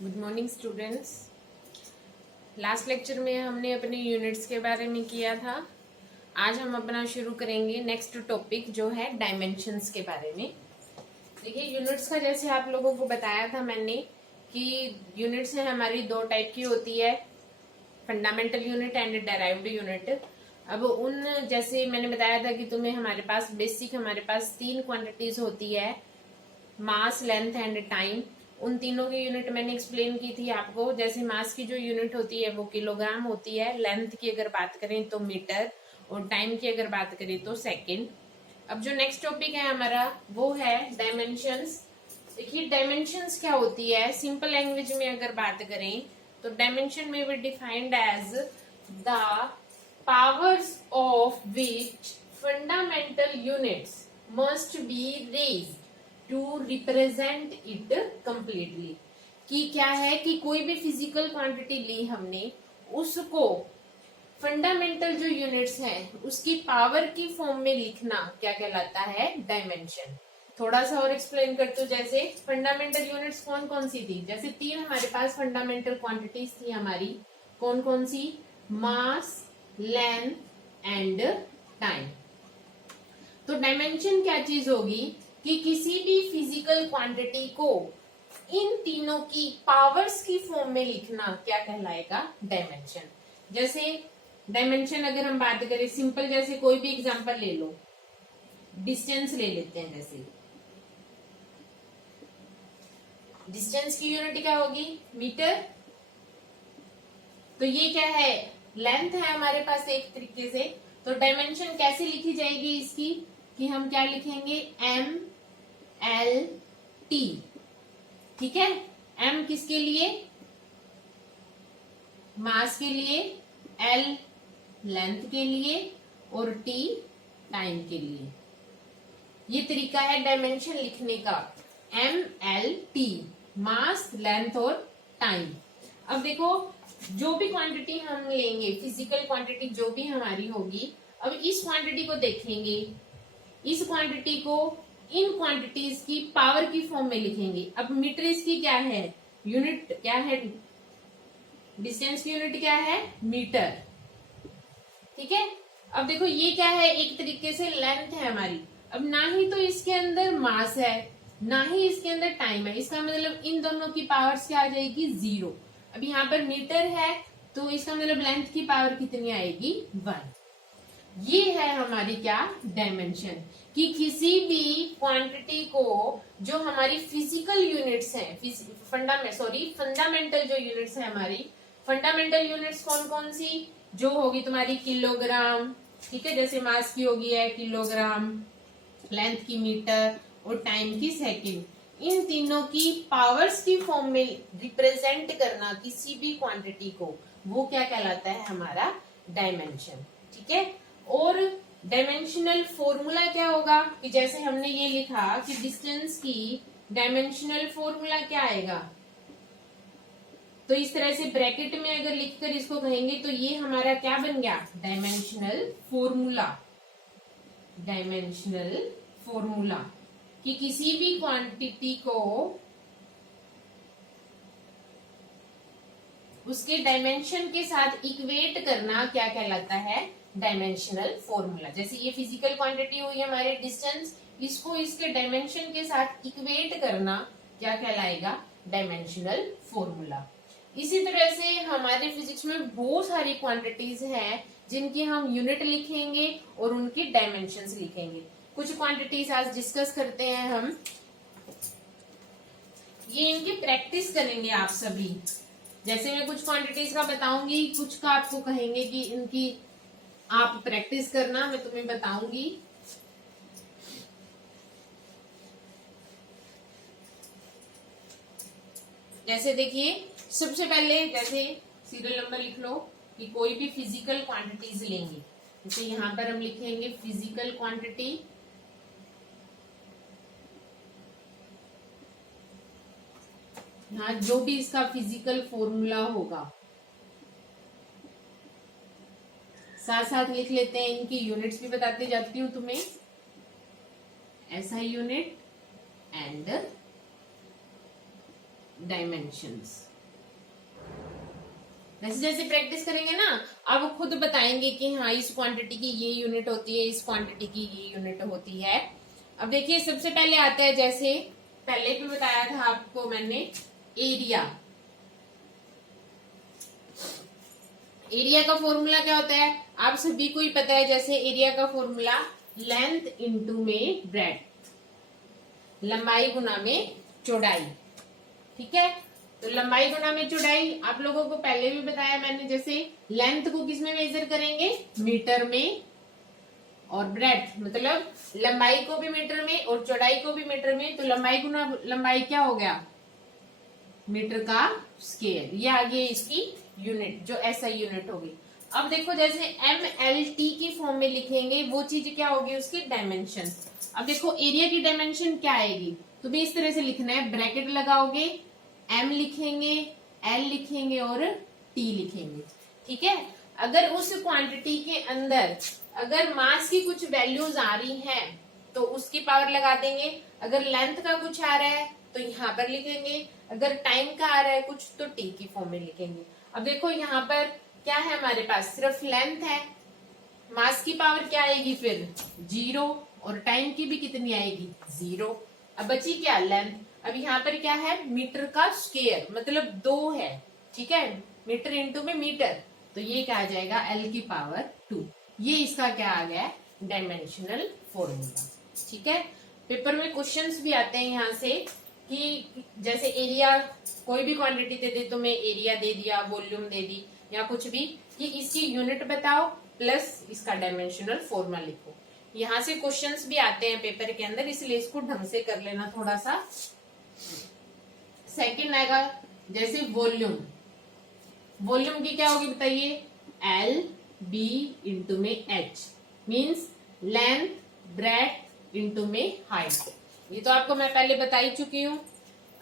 Good morning students. Last lecture में हमने अपने यूनिट्स के बारे में किया था। आज हम अपना शुरू करेंगे नेक्स्ट टॉपिक जो है डायमेंशंस के बारे में। देखिए, यूनिट्स का जैसे आप लोगों को बताया था मैंने कि यूनिट्स है हमारी दो टाइप की होती है, fundamental unit and derived unit. अब उन जैसे मैंने बताया था कि तुम्हें हमारे पास बेसिक हमारे पास तीन क्वांटिटीज होती है, मास, लेंथ एंड टाइम। उन तीनों की यूनिट मैंने एक्सप्लेन की थी आपको। जैसे मास की जो यूनिट होती है वो किलोग्राम होती है, लेंथ की अगर बात करें तो मीटर, और टाइम की अगर बात करें तो सेकंड। अब जो नेक्स्ट टॉपिक है हमारा वो है डायमेंशंस। देखिए, डायमेंशंस क्या होती है, सिंपल लैंग्वेज में अगर बात करें तो डायमेंशन में भी defined as the powers of which fundamental units must be raised to represent it completely. कि क्या है कि कोई भी फिजिकल क्वांटिटी ली हमने, उसको फंडामेंटल जो यूनिट्स हैं उसकी पावर की फॉर्म में लिखना क्या कहलाता है, डायमेंशन। थोड़ा सा और एक्सप्लेन करते हो। जैसे फंडामेंटल यूनिट्स कौन कौन सी थी, जैसे तीन हमारे पास फंडामेंटल क्वांटिटीज थी हमारी, कौन कौन सी, मास, लेंथ एंड टाइम। तो डायमेंशन क्या चीज होगी कि किसी भी फिजिकल क्वांटिटी को इन तीनों की पावर्स की फॉर्म में लिखना क्या कहलाएगा, डायमेंशन। जैसे डायमेंशन अगर हम बात करें सिंपल, जैसे कोई भी एग्जांपल ले लो, डिस्टेंस ले लेते हैं। जैसे डिस्टेंस की यूनिट क्या होगी, मीटर। तो ये क्या है, लेंथ है हमारे पास एक तरीके से। तो डायमेंशन कैसे लिखी जाएगी इसकी, कि हम क्या लिखेंगे, एम एल टी। ठीक है, एम किसके लिए, मास के लिए, एल लेंथ के लिए, और टी टाइम के लिए। ये तरीका है डायमेंशन लिखने का, एम एल टी, मास, लेंथ और टाइम। अब देखो, जो भी क्वांटिटी हम लेंगे, फिजिकल क्वांटिटी जो भी हमारी होगी, अब इस क्वांटिटी को देखेंगे, इस क्वांटिटी को इन क्वांटिटीज की पावर की फॉर्म में लिखेंगे। अब मीटर इसकी क्या है, यूनिट क्या है, डिस्टेंस की यूनिट क्या है, मीटर। ठीक है, अब देखो ये क्या है, एक तरीके से लेंथ है हमारी। अब ना ही तो इसके अंदर मास है, ना ही इसके अंदर टाइम है, इसका मतलब इन दोनों की पावर्स क्या आ जाएगी, जीरो। अब यहाँ पर मीटर है तो इसका मतलब लेंथ की पावर कितनी आएगी, 1। ये है हमारी क्या, डायमेंशन। कि किसी भी क्वांटिटी को जो हमारी फिजिकल यूनिट्स हैं, फंडामेंटल जो यूनिट्स हैं हमारी, फंडामेंटल यूनिट्स कौन कौन सी, जो होगी तुम्हारी किलोग्राम, ठीक है, जैसे मास की होगी है किलोग्राम, लेंथ की मीटर, और टाइम की सेकंड। इन तीनों की पावर्स की फॉर्म में रिप्रेजेंट करना किसी भी क्वांटिटी को, वो क्या कहलाता है, हमारा डायमेंशन। ठीक है, और डायमेंशनल फॉर्मूला क्या होगा, कि जैसे हमने ये लिखा कि डिस्टेंस की डायमेंशनल फॉर्मूला क्या आएगा, तो इस तरह से ब्रैकेट में अगर लिखकर इसको कहेंगे तो ये हमारा क्या बन गया, डायमेंशनल फॉर्मूला। डायमेंशनल फॉर्मूला कि किसी भी क्वांटिटी को उसके डायमेंशन के साथ इक्वेट करना क्या कहलाता है, डायमेंशनल फॉर्मूला। जैसे ये फिजिकल क्वांटिटी हुई हमारे डिस्टेंस, इसको इसके डायमेंशन के साथ इक्वेट करना क्या कहलाएगा, डायमेंशनल फॉर्मूला। इसी तरह से हमारे फिजिक्स में बहुत सारी क्वांटिटीज हैं जिनकी हम यूनिट लिखेंगे और उनकी डायमेंशंस लिखेंगे। कुछ क्वांटिटीज आज डिस्कस करते हैं हम, ये इनकी प्रैक्टिस करेंगे आप सभी। जैसे मैं कुछ क्वांटिटीज का बताऊंगी, कुछ का आपको कहेंगे कि इनकी आप प्रैक्टिस करना, मैं तुम्हें बताऊंगी। जैसे देखिए, सबसे पहले जैसे सीरियल नंबर लिख लो कि कोई भी फिजिकल क्वांटिटीज लेंगे। जैसे यहां पर हम लिखेंगे फिजिकल क्वांटिटी, यहाँ जो भी इसका फिजिकल फॉर्मूला होगा, साथ साथ लिख लेते हैं, इनकी यूनिट्स भी बताते जाती हूँ तुम्हें, SI यूनिट एंड डायमेंशंस। जैसे जैसे प्रैक्टिस करेंगे ना, आप खुद बताएंगे कि हाँ इस क्वांटिटी की ये यूनिट होती है, इस क्वांटिटी की ये यूनिट होती है। अब देखिए सबसे पहले आता है, जैसे पहले भी बताया था आपको मैंने, एरिया। एरिया का फॉर्मूला क्या होता है, आप सभी को ही पता है। जैसे एरिया का फॉर्मूला लेंथ इंटू में ब्रेड्थ, लंबाई गुना में चौड़ाई। ठीक है, तो लंबाई गुना में चौड़ाई आप लोगों को पहले भी बताया मैंने। जैसे लेंथ को किस में मेजर करेंगे, मीटर में, और ब्रेड्थ मतलब लंबाई को भी मीटर में और चौड़ाई को भी मीटर में। तो लंबाई गुना लंबाई क्या हो गया, मीटर का स्केयर। ये आ गई इसकी यूनिट, जो एसआई यूनिट होगी। अब देखो जैसे MLT की फॉर्म में लिखेंगे, वो चीज क्या होगी, उसकी डायमेंशन। अब देखो एरिया की डायमेंशन क्या आएगी, तुम्हें इस तरह से लिखना है, ब्रैकेट लगाओगे, M लिखेंगे, L लिखेंगे और T लिखेंगे। ठीक है, अगर उस क्वांटिटी के अंदर अगर मास की कुछ वैल्यूज आ रही हैं तो उसकी पावर लगा देंगे। अगर लेंथ का कुछ आ रहा है तो यहाँ पर लिखेंगे, अगर टाइम का आ रहा है कुछ तो टी की फॉर्म में लिखेंगे। अब देखो यहाँ पर क्या है, हमारे पास सिर्फ लेंथ है, मास की पावर क्या आएगी फिर 0, और टाइम की भी कितनी आएगी 0। अब बची क्या, लेंथ। अब यहाँ पर क्या है, मीटर का स्क्वायर मतलब 2 है। ठीक है, मीटर इंटू में मीटर, तो ये क्या आ जाएगा L की पावर 2। ये इसका क्या आ गया, डायमेंशनल फॉर्मूला। ठीक है, पेपर में क्वेश्चंस भी आते हैं यहाँ से कि जैसे एरिया, कोई भी क्वांटिटी दे दे, तुम्हें एरिया दे दिया, वॉल्यूम दे दी या कुछ भी, कि इसकी यूनिट बताओ प्लस इसका डायमेंशनल फॉर्मूला लिखो। यहाँ से क्वेश्चंस भी आते हैं पेपर के अंदर, इसलिए इसको ढंग से कर लेना थोड़ा सा। सेकंड आएगा जैसे वॉल्यूम, वॉल्यूम की क्या होगी बताइए, L B इंटू में H means length breadth into में हाइट। ये तो आपको मैं पहले बता ही चुकी हूँ।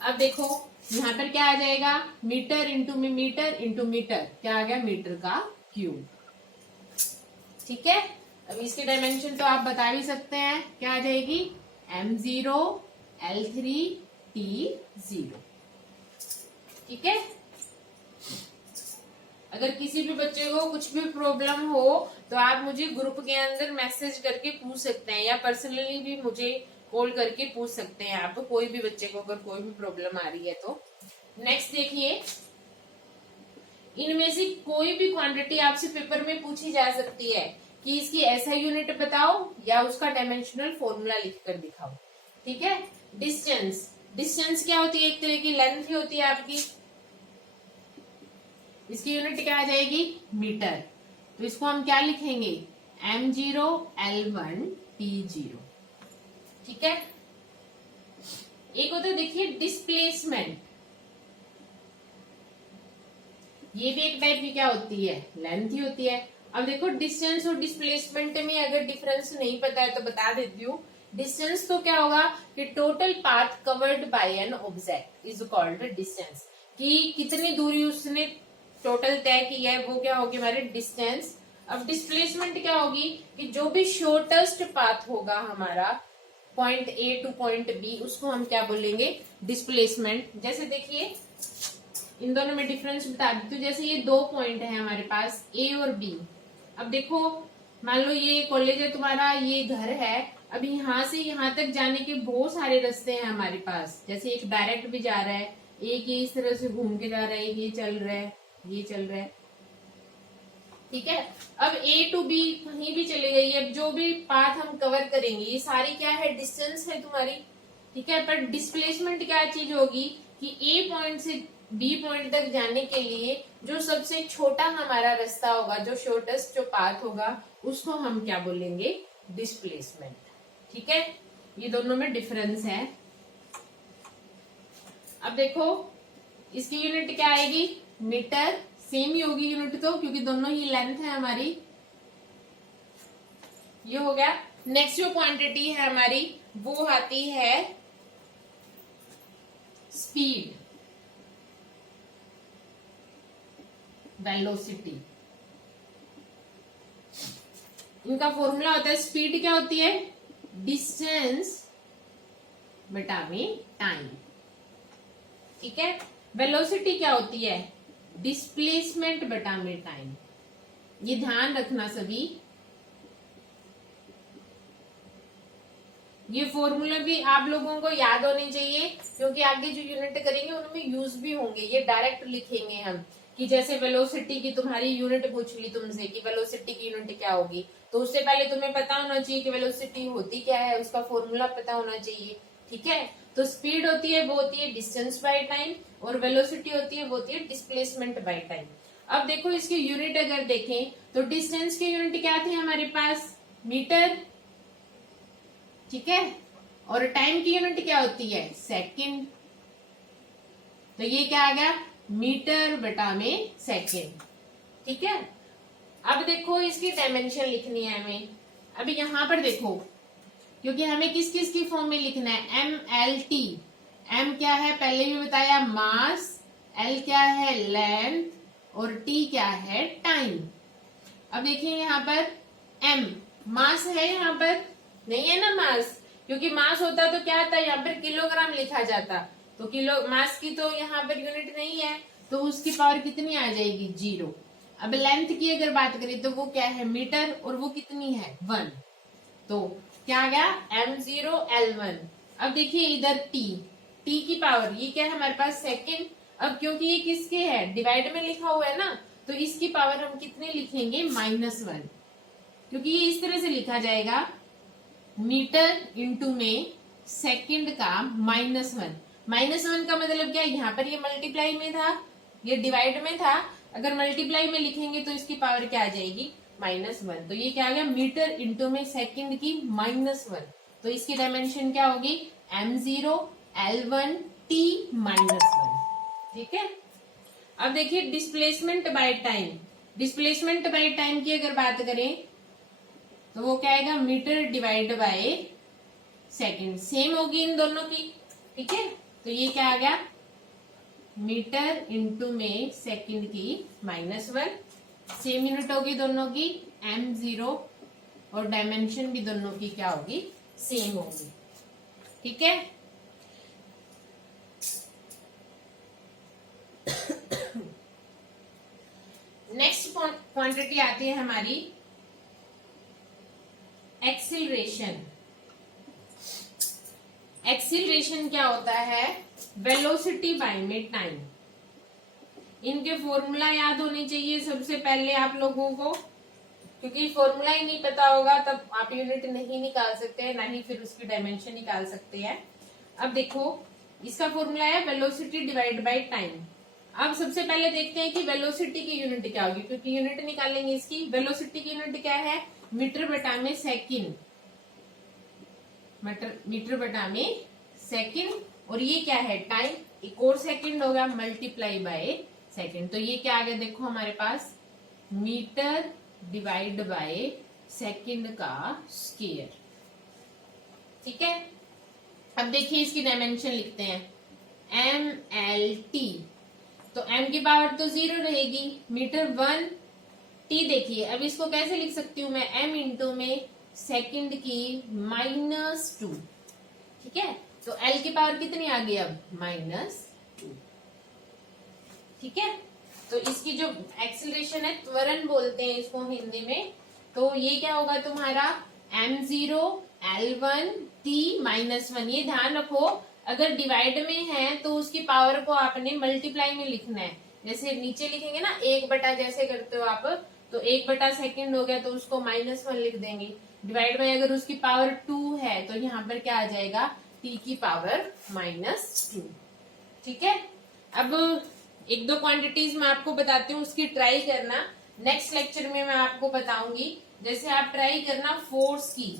अब देखो यहाँ पर क्या आ जाएगा, मीटर इंटू में मीटर इंटू मीटर, क्या आ गया, मीटर का क्यूब। ठीक है, अब इसकी डायमेंशन तो आप बता भी सकते हैं, क्या आ जाएगी, M0 L3 T0। ठीक है, अगर किसी भी बच्चे को कुछ भी प्रॉब्लम हो तो आप मुझे ग्रुप के अंदर मैसेज करके पूछ सकते हैं, या पर्सनली भी मुझे कॉल करके पूछ सकते हैं आप, कोई भी बच्चे को अगर कोई भी प्रॉब्लम आ रही है तो। नेक्स्ट देखिए, इनमें से कोई भी क्वांटिटी आपसे पेपर में पूछी जा सकती है कि इसकी ऐसा यूनिट बताओ या उसका डायमेंशनल फॉर्मूला लिखकर दिखाओ। ठीक है, डिस्टेंस, डिस्टेंस क्या होती है, एक तरह की लेंथ ही होती है आपकी, इसकी यूनिट क्या आ जाएगी, मीटर। तो इसको हम क्या लिखेंगे, M0 L1 T0। ठीक है, एक होता है देखिए डिस्प्लेसमेंट, ये भी एक टाइप की क्या होती है, लेंथ ही होती है। अब देखो डिस्टेंस और डिस्प्लेसमेंट में अगर डिफरेंस नहीं पता है तो बता देती हूँ। डिस्टेंस तो क्या होगा कि total path covered by an object is called distance, कि कितनी दूरी उसने टोटल तय की है वो क्या होगी हमारे डिस्टेंस। अब डिस्प्लेसमेंट क्या होगी कि जो भी शॉर्टेस्ट पाथ होगा हमारा point A two point B, उसको हम क्या बोलेंगे, डिस्प्लेसमेंट। जैसे देखिए इन दोनों में डिफरेंस बता देती हूँ। जैसे ये 2 पॉइंट है हमारे पास A और B। अब देखो मान लो ये कॉलेज है तुम्हारा, ये घर है, अब यहाँ से यहाँ तक जाने के बहुत सारे रास्ते हैं हमारे पास। जैसे एक डायरेक्ट भी जा रहा है, एक ये इस तरह से घूम के जा रहा है, ये चल रहा है, ये चल रहा है। ठीक है, अब A टू B कहीं भी चले गई, अब जो भी पाथ हम कवर करेंगे ये सारी क्या है, डिस्टेंस है तुम्हारी। ठीक है, पर डिस्प्लेसमेंट क्या चीज होगी कि A पॉइंट से B पॉइंट तक जाने के लिए जो सबसे छोटा हमारा रास्ता होगा, जो शॉर्टेस्ट जो पाथ होगा, उसको हम क्या बोलेंगे, डिस्प्लेसमेंट। ठीक है, ये दोनों में डिफरेंस है। अब देखो इसकी यूनिट क्या आएगी, मीटर, सेम ही होगी यूनिट तो, क्योंकि दोनों ही लेंथ है हमारी। ये हो गया। नेक्स्ट जो क्वांटिटी है हमारी वो आती है स्पीड, वेलोसिटी। इनका फॉर्मूला होता है, स्पीड क्या होती है, डिस्टेंस बटा में टाइम। ठीक है, वेलोसिटी क्या होती है, डिस्प्लेसमेंट बटा में टाइम। ये ध्यान रखना सभी, ये फॉर्मूला भी आप लोगों को याद होने चाहिए, क्योंकि आगे जो यूनिट करेंगे उनमें यूज भी होंगे। ये डायरेक्ट लिखेंगे हम कि जैसे वेलोसिटी की तुम्हारी यूनिट पूछ ली तुमसे कि वेलोसिटी की यूनिट क्या होगी, तो उससे पहले तुम्हें पता होना चाहिए कि वेलोसिटी होती क्या है, उसका फॉर्मूला पता होना चाहिए। ठीक है, तो स्पीड होती है वो होती है डिस्टेंस बाय टाइम, और वेलोसिटी होती है वो होती है डिस्प्लेसमेंट बाय टाइम। अब देखो इसकी यूनिट अगर देखें तो डिस्टेंस की यूनिट क्या थी हमारे पास, मीटर। ठीक है, और टाइम की यूनिट क्या होती है, सेकंड। तो ये क्या आ गया, मीटर बटा में सेकंड। ठीक है, अब देखो इसकी डायमेंशन लिखनी है हमें। अभी यहां पर देखो, क्योंकि हमें किस किस की फॉर्म में लिखना है, एम एल टी। एम क्या है पहले भी बताया, मास। एल क्या है, लेंथ। और टी क्या है, टाइम। अब देखिए यहाँ पर एम मास है, यहाँ पर नहीं है ना मास, क्योंकि मास होता तो क्या आता, यहाँ पर किलोग्राम लिखा जाता। तो किलो मास की तो यहाँ पर यूनिट नहीं है, तो उसकी पावर कितनी आ जाएगी, 0। अब लेंथ की अगर बात करें तो वो क्या है, मीटर, और वो कितनी है, 1। तो क्या आ गया, m0l1। अब देखिए इधर t, t की पावर ये क्या है हमारे पास, सेकंड। अब क्योंकि ये किसके है, डिवाइड में लिखा हुआ है ना, तो इसकी पावर हम कितने लिखेंगे, -1, क्योंकि ये इस तरह से लिखा जाएगा, मीटर इंटू में सेकंड का -1। -1 का मतलब क्या है, यहाँ पर ये मल्टीप्लाई में था, ये डिवाइड में था। अगर मल्टीप्लाई में लिखेंगे तो इसकी पावर क्या आ जाएगी, -1। तो ये क्या आ गया, मीटर इंटू में सेकंड की -1। तो इसकी डायमेंशन क्या होगी, m0l1 t -1। ठीक है, अब देखिए displacement by time. Displacement by time की अगर बात करें तो वो क्या आएगा, metre divide by second. Same होगी इन दोनों की। ठीक है, तो ये क्या आ गया, मीटर इंटू में सेकंड की -1। सेम यूनिट होगी दोनों की, m0, और डायमेंशन भी दोनों की क्या होगी, सेम होगी। ठीक है, नेक्स्ट क्वांटिटी आती है हमारी एक्सीलरेशन। एक्सीलरेशन क्या होता है, वेलोसिटी बाय में टाइम। इनके फॉर्मूला याद होने चाहिए सबसे पहले आप लोगों को, क्योंकि फॉर्मूला ही नहीं पता होगा तब आप यूनिट नहीं निकाल सकते हैं, ना ही फिर उसकी डायमेंशन निकाल सकते हैं। अब देखो इसका फॉर्मूला है वेलोसिटी डिवाइड बाय टाइम। अब सबसे पहले देखते हैं कि वेलोसिटी की यूनिट क्या होगी, क्योंकि यूनिट निकालेंगे इसकी। वेलोसिटी की यूनिट क्या है, मीटर बटा में सेकंड। मीटर बटा में सेकंड, और ये क्या है, टाइम। एक और सेकंड होगा, मल्टीप्लाई बाय सेकंड। तो ये क्या आ गया, देखो हमारे पास मीटर डिवाइड बाय सेकंड का स्क्वायर। ठीक है, अब देखिए इसकी डायमेंशन लिखते हैं, mlt। तो m की पावर तो 0 रहेगी, मीटर 1, t देखिए। अब इसको कैसे लिख सकती हूँ मैं, m इंटू में सेकंड की -2। ठीक है, तो l की पावर कितनी आ गई अब, -2। ठीक है, तो इसकी जो एक्सीलरेशन है, त्वरण बोलते हैं इसको हिंदी में। तो ये क्या होगा तुम्हारा, m0l1 t -1। ये ध्यान रखो, अगर डिवाइड में है तो उसकी पावर को आपने मल्टीप्लाई में लिखना है। जैसे नीचे लिखेंगे ना 1 जैसे करते हो आप, तो 1 सेकंड हो गया तो उसको -1 लिख देंगे। डिवाइड में अगर उसकी पावर 2 है तो यहाँ पर क्या आ जाएगा, t की पावर -2। ठीक है, अब एक दो क्वांटिटीज मैं आपको बताती हूँ, उसकी ट्राई करना। नेक्स्ट लेक्चर में मैं आपको बताऊंगी, जैसे आप ट्राई करना फोर्स की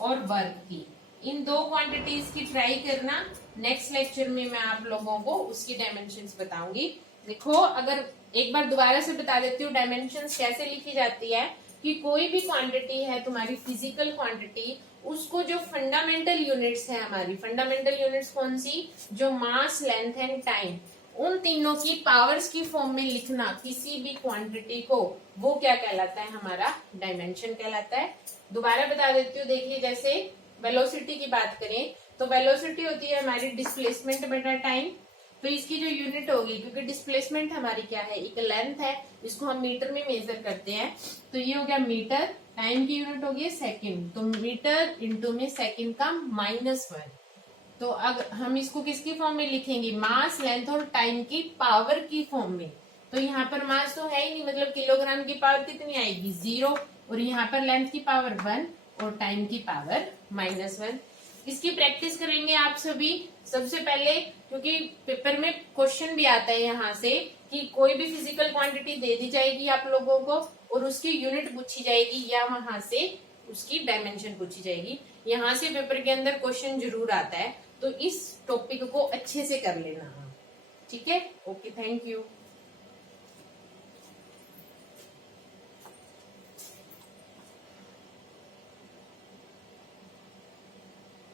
और वर्क की। इन दो क्वांटिटीज की ट्राई करना। नेक्स्ट लेक्चर में मैं आप लोगों को उसकी डायमेंशंस बताऊंगी। देखो, अगर एक बार दोबारा से बता देती हूँ डायमेंशंस कैसे लिखी जाती है, कि कोई भी क्वांटिटी है तुम्हारी फिजिकल क्वांटिटी, उसको जो फंडामेंटल यूनिट्स है हमारी, फंडामेंटल यूनिट्स कौन सी, जो मास, लेंथ एंड टाइम, उन तीनों की पावर्स की फॉर्म में लिखना किसी भी क्वांटिटी को, वो क्या कहलाता है, हमारा डायमेंशन कहलाता है। दोबारा बता देती हूँ, देखिए जैसे वेलोसिटी की बात करें तो वेलोसिटी होती है हमारी डिस्प्लेसमेंट बटा टाइम। तो इसकी जो यूनिट होगी, क्योंकि डिस्प्लेसमेंट हमारी क्या है, एक लेंथ है, इसको हम मीटर में मेजर करते हैं, तो ये हो गया मीटर, टाइम की यूनिट होगी सेकंड, तो मीटर इंटू में सेकंड का -1। तो अगर हम इसको किसकी फॉर्म में लिखेंगे, मास, लेंथ और टाइम की पावर की फॉर्म में। तो यहाँ पर मास तो है ही नहीं, मतलब किलोग्राम की पावर कितनी आएगी, 0, और यहाँ पर लेंथ की पावर 1 और टाइम की पावर -1। इसकी प्रैक्टिस करेंगे आप सभी। सबसे पहले, क्योंकि पेपर में क्वेश्चन भी आता है यहाँ से कि कोई भी फिजिकल क्वांटिटी दे दी जाएगी आप लोगों को और उसकी यूनिट पूछी जाएगी या वहां से उसकी डायमेंशन पूछी जाएगी। यहाँ से पेपर के अंदर क्वेश्चन जरूर आता है, तो इस टॉपिक को अच्छे से कर लेना। ठीक है, ओके, थैंक यू।